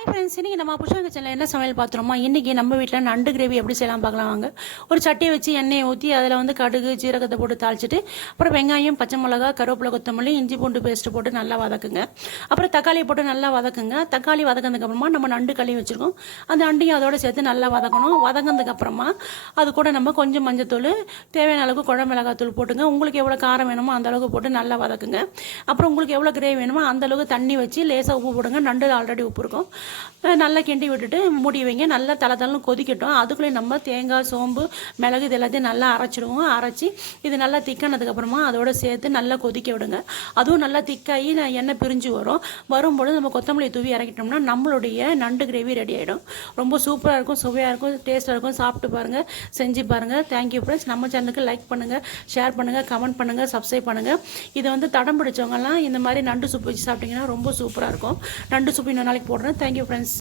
Hi friends, இன்றைக்கி நம்ம புஷ்பா கிச்சனில் என்ன சமையல் பார்த்துருமா? இன்றைக்கி நம்ம வீட்டில் நண்டு கிரேவி எப்படி செய்யலாம் பார்க்கலாம் வாங்க. ஒரு சட்டியை வச்சு எண்ணெயை ஊற்றி அதில் வந்து கடுகு ஜீரகத்தை போட்டு தாளிச்சிட்டு அப்புறம் வெங்காயம், பச்சை மிளகா, கருவேப்பிலை, கொத்தமல்லி, இஞ்சி பூண்டு பேஸ்ட்டு போட்டு நல்லா வதக்குங்க. அப்புறம் தக்காளியை போட்டு நல்லா வதக்குங்க. தக்காளி வதக்கினதுக்கப்புறமா நம்ம நண்டு கழுவி வச்சுருக்கோம், அந்த நண்டையும் அதோடு சேர்த்து நல்லா வதக்கணும். வதங்கினதுக்கப்புறமா அது கூட நம்ம கொஞ்சம் மஞ்சத்தூள், தேவையான அளவுக்கு குழம்பு மிளகாத்தூள் போட்டுங்க. உங்களுக்கு எவ்வளோ காரம் வேணுமோ அந்த அளவுக்கு போட்டு நல்லா வதக்குங்க. அப்புறம் உங்களுக்கு எவ்வளோ கிரேவி வேணுமோ அந்த அளவுக்கு தண்ணி வச்சு லேசாக உப்பு போடுங்க. நண்டு ஆல்ரெடி உப்பு இருக்கும். நல்லா கிண்டி விட்டுட்டு மூடி வைங்க. நல்லா தளன்னு கொதிக்கட்டும். அதுக்குள்ளே நம்ம தேங்காய், சோம்பு, மிளகு இது எல்லாத்தையும் நல்லா அரைச்சிடுவோம். அரைச்சி இது நல்லா திக்கானதுக்கப்புறமா அதோடு சேர்த்து நல்லா கொதிக்க விடுங்க. அதுவும் நல்லா திக்காகி எண்ணெய் பிரிஞ்சு வரும்பொழுது நம்ம கொத்தமல்லி தூவி இறக்கிட்டோம்னா நம்மளுடைய நண்டு கிரேவி ரெடி ஆகிடும். ரொம்ப சூப்பராக இருக்கும், சுவையாக இருக்கும், டேஸ்ட்டாக இருக்கும். சாப்பிட்டு பாருங்கள், செஞ்சு பாருங்கள். Thank you friends. நம்ம சேனலுக்கு லைக் பண்ணுங்கள், ஷேர் பண்ணுங்கள், கமெண்ட் பண்ணுங்கள், சப்ஸ்கிரைப் பண்ணுங்கள். இதை வந்து தடம் பிடிச்சவங்கலாம் இந்த மாதிரி நண்டு சூப் வச்சு சாப்பிட்டிங்கன்னா ரொம்ப சூப்பராக இருக்கும். நண்டு சூப் இன்னொரு நாளைக்கு போடுறேன். Thank you friends.